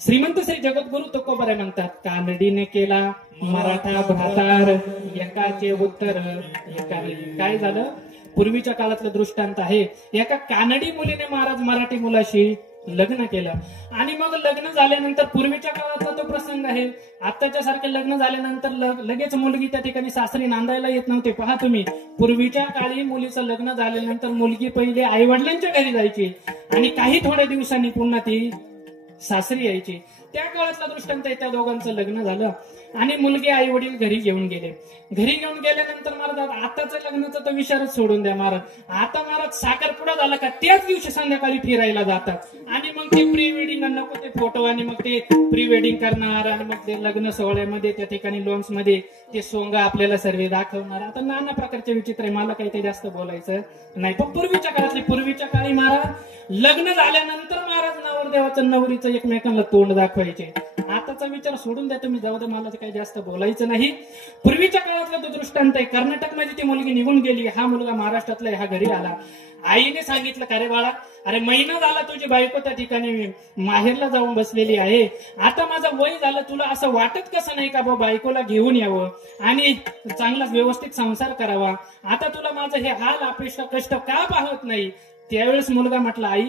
श्रीमंत श्री जगद्गुरु तुकोबाराय म्हणतात, कानडीने केला मराठा भ्रातार, एकाचे उत्तर एकाने. काय झालं? पूर्वीच्या काळातलं दृष्टांत आहे. एका कानडी मुलीने महाराज मराठी मुलाशी लग्न केलं आणि मग लग्न झाल्यानंतर, पूर्वीच्या काळातला तो प्रसंग आहे. आताच्या सारखे लग्न झाल्यानंतर लगेच मुलगी त्या ठिकाणी सासरी नांदायला येत नव्हते. पहा तुम्ही, पूर्वीच्या काळी मुलीचं लग्न झाल्यानंतर मुलगी पहिले आई वडिलांच्या घरी जायची आणि काही थोड्या दिवसांनी पुन्हा ती सासरी यायची. त्या काळातला दृष्टांत आहे. त्या दोघांचं लग्न झालं आणि मुलगी आई वडील घरी घेऊन गेले. घरी घेऊन गेल्यानंतर महाराज आताचं लग्नाचं तर विचारच सोडून द्या महाराज. आता महाराज साखरपुडा झाला का त्याच दिवशी संध्याकाळी फिरायला जातात आणि मग ते प्री वेडिंग नको ते फोटो आणि मग ते प्री वेडिंग करणार आणि मग ते लग्न सोहळ्यामध्ये त्या ठिकाणी लॉन्स मध्ये ते सोंग आपल्याला सर्व दाखवणार. आता नाना प्रकारचे विचित्र आहे. मला काही ते जास्त बोलायचं नाही. पण पूर्वीच्या काळी महाराज लग्न झाल्यानंतर महाराज नवरदेवाचं नवरीचं एकमेकांना तोंड दाखवायचे. आताचा विचार सोडून द्या तुम्ही, जाऊ दे, मला काही जास्त बोलायचं नाही. पूर्वीच्या काळातला तो दृष्टांत आहे. कर्नाटकमध्ये ती मुलगी निघून गेली. हा मुलगा महाराष्ट्रातला हा घरी आला. आईने सांगितलं, का रे बाळा, अरे महिना झाला तुझी बायको त्या ठिकाणी माहेरला जाऊन बसलेली आहे. आता माझं वय झालं, तुला असं वाटत कसं नाही का बाबा बायकोला घेऊन यावं आणि चांगला व्यवस्थित संसार करावा. आता तुला माझं हे हाल अपेक्षा कष्ट का पाहत नाही? त्यावेळेस मुलगा म्हटला, आई,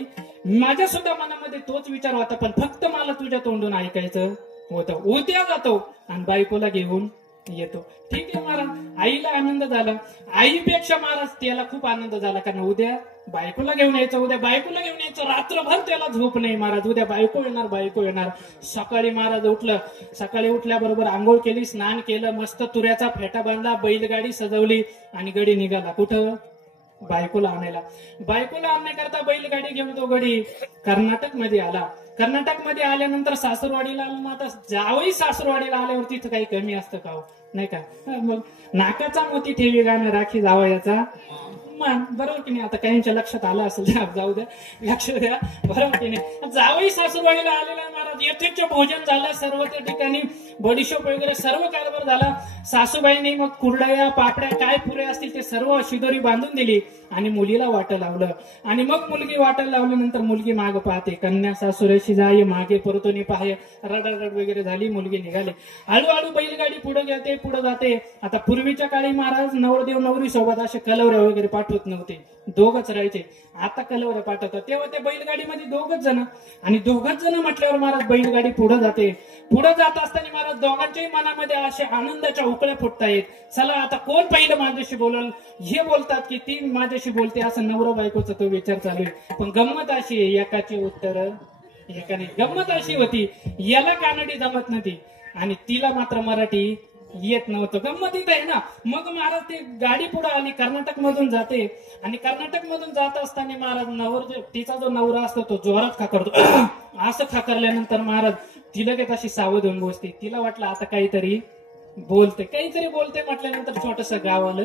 माझ्या सुद्धा मनामध्ये तोच विचार होता, पण फक्त मला तुझ्या तोंडून ऐकायचं होतं. उद्या जातो आणि बायकोला घेऊन येतो. ठीक आहे महाराज. आईला आनंद झाला. आईपेक्षा महाराज त्याला खूप आनंद झाला, कारण उद्या बायकोला घेऊन यायचं, उद्या बायकोला घेऊन यायचं. रात्रभर त्याला झोप नाही महाराज. उद्या बायको येणार. सकाळी महाराज उठलं. सकाळी उठल्याबरोबर आंघोळ केली, स्नान केलं, मस्त तुऱ्याचा फेटा बांधला, बैलगाडी सजवली आणि गडी निघाला. कुठं? बायकोला आणायला. बायकोला आणण्याकरता बैलगाडी घेऊन तो गडी कर्नाटक मध्ये आला. कर्नाटक मध्ये आल्यानंतर सासूरवाडीला आला. मग आता जावई सासूरवाडीला आल्यावर तिथं काही कमी असतं का? नाही का? मग नाकाचा मोती ठेवी गाणं राखी जावयाचा मान, बरोबर की नाही? आता काहींच्या लक्षात आलं असेल, जाऊ द्या, लक्ष द्या, बरोबर की नाही? जावई सासूरवाडीला आलेला महाराज. यथेच्छ भोजन झालं, सर्व त्या ठिकाणी बडीशोप वगैरे सर्व कारभार झाला. सासूबाईंनी मग कुरडया पापड्या काय पुरे असतील ते सर्व शिदोरी बांधून दिली आणि मुलीला वाटं लावलं. आणि मग मुलगी वाटायला लावल्यानंतर मुलगी माग पाहते. कन्या सासुरेशी जाय मागे परतोनी पाहे, रडरड वगैरे झाली. मुलगी निघाली. हळूहळू बैलगाडी पुढे जाते. आता पूर्वीच्या काळी महाराज नवरदेव नवरी सोबत असे कलवऱ्या वगैरे पाठवत नव्हते, दोघच राहायचे. आता कलवऱ्या पाठवतात. तेव्हा ते बैलगाडीमध्ये दोघच जण म्हटल्यावर महाराज बैलगाडी पुढे जाते. पुढे जात असताना महाराज दोघांच्याही मनामध्ये असे आनंदाच्या उकळ्या फुटतायत. चला आता कोण पहिलं माझ्याशी बोलल? हे बोलतात की ती माझ्याशी बोलते, असं नवरा बायकोचा तो विचार चालू आहे. पण गंमत अशी आहे, एकाचे उत्तर एकाने. गंमत अशी होती, याला कानडी जमत नव्हती आणि तिला मात्र मराठी येत नव्हतं. गंमत इथं आहे ना. मग महाराज ती गाडी पुढे आली, कर्नाटक मधून जाते आणि कर्नाटक मधून जात असताना महाराज तिचा जो नवरा असतो तो जोरात खाकरतो. असं खाकरल्यानंतर महाराज ती लगेच अशी सावध होऊन बसते. तिला वाटलं आता काहीतरी बोलते म्हटल्यानंतर छोटस गाव आलं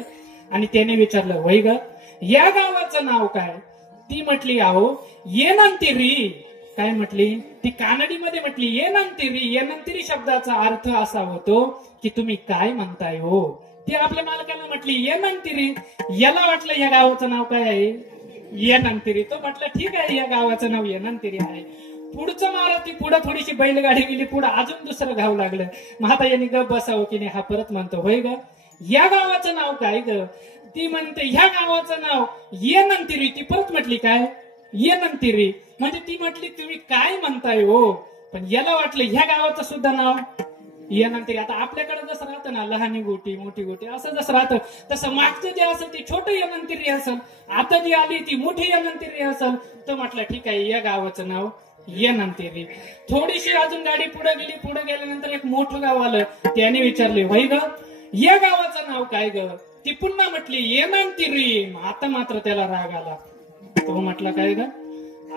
आणि त्याने विचारलं, वै ग, या गावाचं नाव काय? ती म्हटली, अहो येनंतिरी. काय म्हटली? ती कानडीमध्ये म्हटली येनंतिरी. येनंतिरी शब्दाचा अर्थ असा होतो की तुम्ही काय म्हणताय हो? ती आपल्या मालकाला म्हटली येनंतिरी. याला वाटलं या गावाचं नाव काय आहे? येनंतिरी. तो म्हटलं ठीक आहे, या गावाचं नाव येनंतिरी आहे. पुढचं महाराज ती पुढे थोडीशी बैलगाडी गेली, पुढे अजून दुसरं गाव लागलं. मग आता यांनी गप बसावं की नाही? हा परत म्हणतो, होय ग, या गावाचं नाव काय ग? ती म्हणते ह्या गावाचं नाव येनंतिरी. ती परत म्हटली काय? येनंतिरी. म्हणजे ती म्हटली तुम्ही काय म्हणताय हो? पण याला वाटलं ह्या गावाचं सुद्धा नाव येनंतिरी. आता आपल्याकडे जसं राहतं ना, लहानी गोटी मोठी गोटी असं जसं राहतं, तसं मागचं जे असेल ते छोटं येनंतिरी असेल, आता जी आली ती मोठी येनंतिरी असेल. तो म्हटलं ठीक आहे, या गावाचं नाव येनंतिरी. थोडीशी अजून गाडी पुढे गेली. पुढे गेल्यानंतर एक मोठं गाव आलं. त्याने विचारले, वै ग, या गावाचं नाव काय ग? ती पुन्हा म्हटली येनंतिरी. आता मात्र त्याला राग आला. तो म्हटला, काय ग,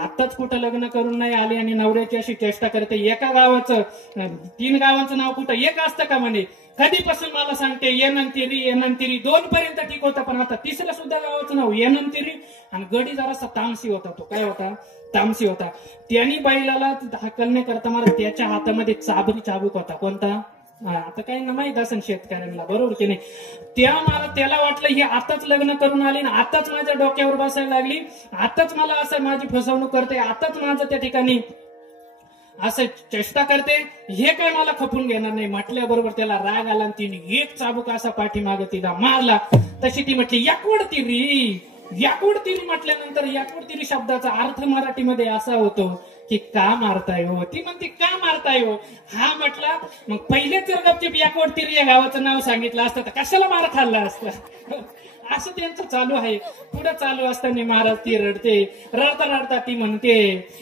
आताच कुठं लग्न करून नाही आले आणि नवऱ्याची अशी चेष्टा करते? एका गावाचं 3 गावांचं नाव कुठं एक असतं का म्हणे? कधीपासून मला सांगते येनंतिरी 2 पर्यंत ठीक होता, पण आता 3ऱ्या सुद्धा गावाचं नाव येनंतिरी. आणि गडी जरासा तामसी होता. तो काय होता? तामसी होता. त्यांनी बैलाला हाकलणे करता मला त्याच्या हातामध्ये चाबूक होता. कोणता? आता काही ना माहित असेल शेतकऱ्यांना, बरोबर की नाही? त्याला वाटलं ही आताच लग्न करून आली ना, आताच माझ्या डोक्यावर बसायला लागली, आताच मला असं माझी फसवणूक करते, आताच माझं त्या ठिकाणी असं चेष्टा करते, हे काय मला खपून घेणार नाही म्हटल्याबरोबर त्याला राग आला आणि तिने एक चाबूक असा पाठीमाग तिला मारला. तशी ती म्हटली याकोड तिरी. याकोड तिरी म्हटल्यानंतर याकोड तिरी शब्दाचा अर्थ मराठीमध्ये असा होतो की का मारताय हो. ती म्हणते का मारताय हो. हा म्हटला मग पहिले जर गपचिप याकोड तिरी या गावाचं नाव सांगितलं असतं तर कशाला मार खाल्ला असतं. असं त्यांचं चालू आहे. पुढे चालू असताना महाराज ती रडते. रडता रडता ती म्हणते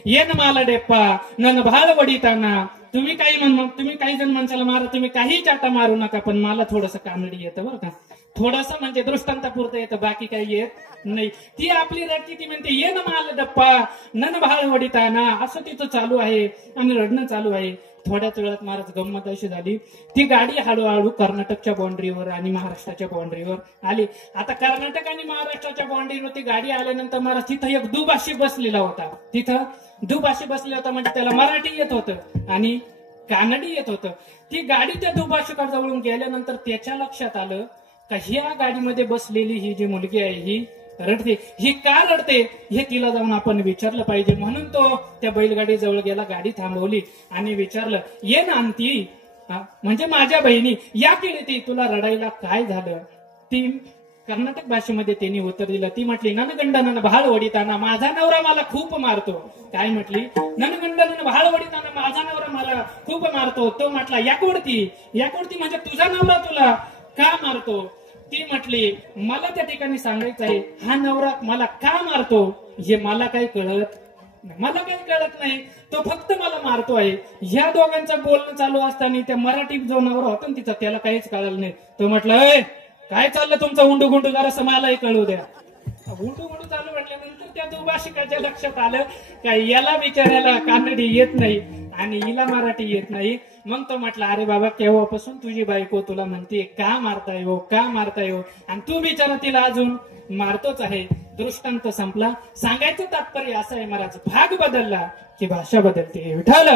ये न मला डेप्पा नन भाळ वडिताना. तुम्ही काही जण माणसाला मारा, तुम्ही काही चाटा मारू नका, पण मला थोडस कानडी येतं बरं का. थोडस म्हणजे दृष्टांतापुरतं येतं, बाकी काही येत नाही. ती आपली रडती. ती म्हणते ये न माल डप्पा नन भाळ वडिताना. असं तिचं चालू आहे आणि रडणं चालू आहे. थोड्याच वेळात महाराज गंमत अशी झाली, ती गाडी हळूहळू कर्नाटकच्या बाउंड्रीवर आणि महाराष्ट्राच्या बाउंड्रीवर आली. आता कर्नाटक आणि महाराष्ट्राच्या बाउंड्रीवर ती गाडी आल्यानंतर महाराज तिथं एक दुभाषी बसलेला होता. तिथं दुभाषी बसलेला होता म्हणजे त्याला मराठी येत होतं आणि कानडी येत होतं. ती गाडी त्या दुभाषीकडे जवळून गेल्यानंतर त्याच्या लक्षात आलं का ह्या गाडीमध्ये बसलेली ही जी मुलगी आहे ही रडते. ही का रडते हे तिला जाऊन आपण विचारलं पाहिजे. म्हणून तो त्या बैलगाडी जवळ गेला, गाडी थांबवली आणि विचारलं ये ना अंती, म्हणजे माझ्या बहिणी या केली ती, तुला रडायला काय झालं. ती कर्नाटक भाषेमध्ये त्यांनी उत्तर दिलं. ती म्हटली ननगंडन भाळ वडिताना माझा नवरा मला खूप मारतो. काय म्हटली ननगंडन भाळ वडिताना माझा नवरा मला खूप मारतो. तो म्हटला याकोडती. याकोडती म्हणजे तुझा नवरा तुला का मारतो. ती म्हटली मला त्या ठिकाणी सांगायचं आहे हा नवरा मला का मारतो हे मला काही कळत नाही. तो फक्त मला मारतो आहे. ह्या दोघांचं बोलणं चालू असताना त्या मराठी जो नवरा होता ना तिचा त्याला काहीच कळलं नाही. तो म्हटलं काय चाललं तुमचं उंडू गुंडू जरा मलाही कळू द्या. उंडू गुंडू चालू म्हटल्यानंतर त्या दुभाषिकाच्या लक्षात आलं का याला बिचारायला कानडी येत नाही आणि हिला मराठी येत नाही. मग तो म्हटला अरे बाबा केव्हापासून तुझी बायको तुला म्हणते का मारताय हो का मारताय हो आणि तू बिचारा तिला अजून मारतोच आहे. दृष्टांत संपला. सांगायचं तात्पर्य असं आहे महाराज भाग बदलला की भाषा बदलते. विठ्ठल